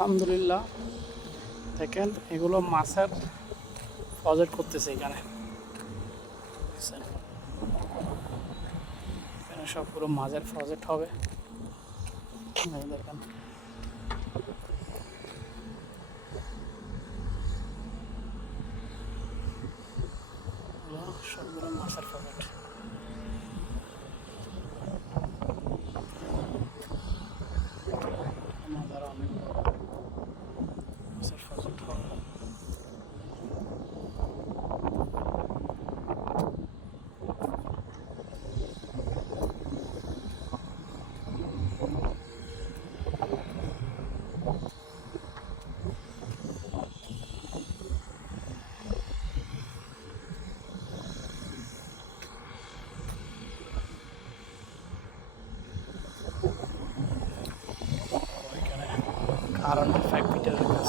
আলহামদুলিল্লাহ, দেখেন এগুলো মাছের প্রজেক্ট করতেছে এখানে। বুঝছেন? এখানে সব পুরো মাছের প্রজেক্ট হবে। এই দেখেন এগুলো সবগুলো মাছের প্রজেক্ট। মাছের অনেক মাছের প্রজেক্ট হবে। ওইখানে কারণ 5 মিটারের কাজ।